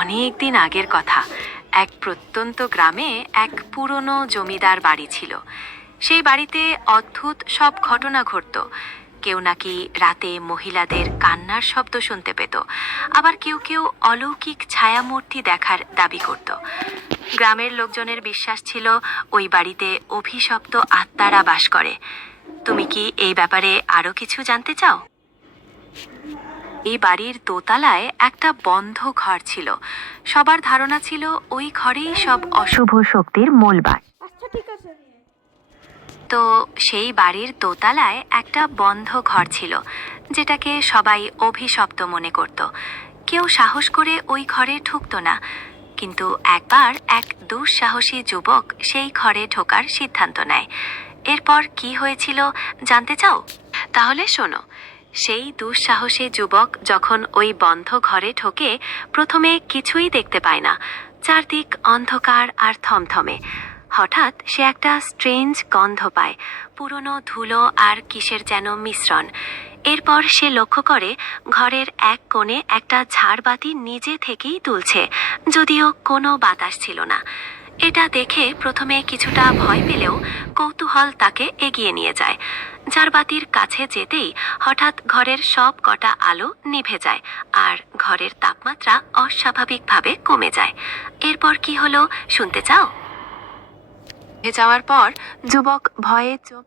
অনেক দিন আগের কথা। এক প্রত্যন্ত গ্রামে এক পুরনো জমিদার বাড়ি ছিল। সেই বাড়িতে অদ্ভুত সব ঘটনা ঘটত। কেউ নাকি রাতে মহিলাদের কান্নার শব্দ শুনতে পেত, আবার কেউ কেউ অলৌকিক ছায়ামূর্তি দেখার দাবি করত। গ্রামের লোকজনের বিশ্বাস ছিল ওই বাড়িতে অভিশপ্ত আত্মারা বাস করে। তুমি কি এই ব্যাপারে আরো কিছু জানতে চাও? এই বাড়ির দোতলায় একটা বন্ধ ঘর ছিল। সবার ধারণা ছিল ওই ঘরেই সব অশুভ শক্তির মূল বাস। আচ্ছা ঠিক আছে। তো সেই বাড়ির দোতলায় একটা বন্ধ ঘর ছিল, যেটাকে সবাই অভিশপ্ত মনে করত। কেউ সাহস করে ওই ঘরে ঢুকতো না। কিন্তু একবার এক দুঃসাহসী যুবক সেই ঘরে ঢোকার সিদ্ধান্ত নেয়। এরপর কি হয়েছিল জানতে চাও? তাহলে শোনো। সেই দুঃসাহসী যুবক যখন ওই বন্ধ ঘরে ঢোকে, প্রথমে কিছুই দেখতে পায় না। চারদিক অন্ধকার আর থমথমে। হঠাৎ সে একটা স্ট্রেঞ্জ গন্ধ পায়, পুরনো ধুলো আর কিসের যেন মিশ্রণ। এরপর সে লক্ষ্য করে ঘরের এক কোণে একটা ঝাড়বাতি নিজে থেকেই তুলছে, যদিও কোনো বাতাস ছিল না। এটা দেখে প্রথমে কিছুটা ভয় পেলেও কৌতূহল তাকে এগিয়ে নিয়ে যায়। ঝাড়বাতির কাছে যেতেই হঠাৎ ঘরের সব কটা আলো নিভে যায়, আর ঘরের তাপমাত্রা অস্বাভাবিকভাবে কমে যায়। এরপর কি হলো শুনতে চাও? যাওয়ার পর যুবক ভয়ে চোখ।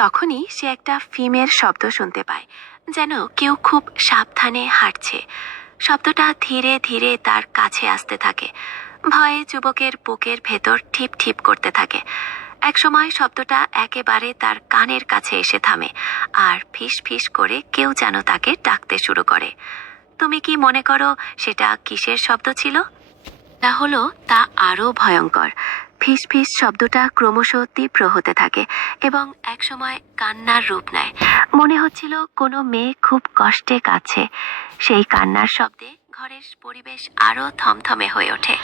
তখনই সে একটা ফিমের শব্দ শুনতে পায়, যেন কেউ খুব সাবধানে হাঁটছে। শব্দটা ধীরে ধীরে তার কাছে আসতে থাকে। ভয়ে যুবকের বুকের ভেতর ঠিপ ঠিপ করতে থাকে। একসময় শব্দটা একেবারে তার কানের কাছে এসে থামে, আর ফিস ফিস করে কেউ যেন তাকে ডাকতে শুরু করে। তুমি কি মনে করো সেটা কিসের শব্দ ছিল? তা হলো তা আরও ভয়ঙ্কর। ফিস ফিস শব্দটা ক্রমশ তীব্র হতে থাকে এবং একসময় কান্নার রূপ নেয়। মনে হচ্ছিল কোনো মেয়ে খুব কষ্টে কাঁদছে। সেই কান্নার শব্দে ঘরের পরিবেশ আরও থমথমে হয়ে ওঠে।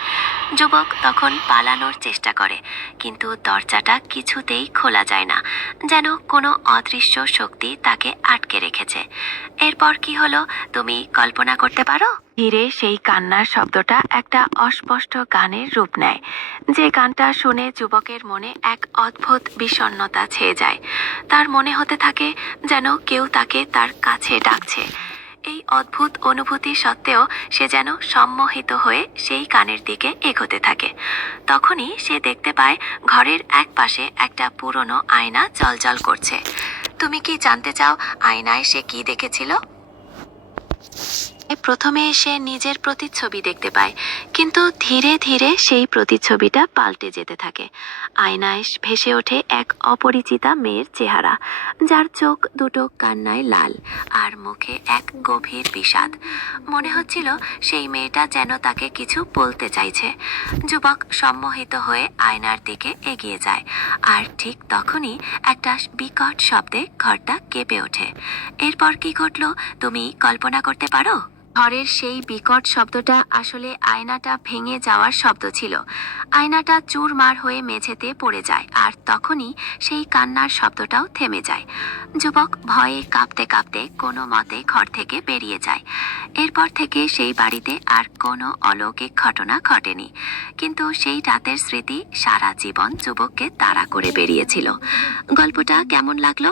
যুবক তখন পালানোর চেষ্টা করে, কিন্তু দরজাটা কিছুতেই খোলা যায় না, যেন কোনো অদৃশ্য শক্তি তাকে আটকে রেখেছে। এরপর কি হলো তুমি কল্পনা করতে পারো? ধীরে সেই কান্নার শব্দটা একটা অস্পষ্ট গানের রূপ নেয়, যে গানটা শুনে যুবকের মনে এক অদ্ভুত বিষণ্ণতা ছেয়ে যায়। তার মনে হতে থাকে যেন কেউ তাকে তার কাছে ডাকছে। এই অদ্ভুত অনুভূতি সত্ত্বেও সে যেন সম্মোহিত হয়ে সেই গানের দিকে এগোতে থাকে। তখনই সে দেখতে পায় ঘরের এক পাশে একটা পুরনো আয়না জ্বলজ্বল করছে। তুমি কি জানতে চাও আয়নায় সে কি দেখেছিল? প্রথমে সে নিজের প্রতিচ্ছবি দেখতে পায়, কিন্তু ধীরে ধীরে সেই প্রতিচ্ছবিটা পাল্টে যেতে থাকে। আয়নায় ভেসে ওঠে এক অপরিচিতা মেয়ের চেহারা, যার চোখ দুটো কান্নায় লাল আর মুখে এক গভীর বিষাদ। মনে হচ্ছিল সেই মেয়েটা যেন তাকে কিছু বলতে চাইছে। যুবক সম্মোহিত হয়ে আয়নার দিকে এগিয়ে যায়, আর ঠিক তখনই একটা বিকট শব্দে ঘরটা কেঁপে ওঠে। এরপর কি ঘটলো তুমি কল্পনা করতে পারো? ঘরের সেই বিকট শব্দটা আসলে আয়নাটা ভেঙে যাওয়ার শব্দ ছিল। আয়নাটা চুরমার হয়ে মেঝেতে পড়ে যায়, আর তখনই সেই কান্নার শব্দটাও থেমে যায়। যুবক ভয়ে কাঁপতে কাঁপতে কোনো মতে ঘর থেকে বেরিয়ে যায়। এরপর থেকে সেই বাড়িতে আর কোনো অলৌকিক ঘটনা ঘটেনি, কিন্তু সেই রাতের স্মৃতি সারা জীবন যুবককে তাড়া করে বেরিয়েছিল। গল্পটা কেমন লাগলো?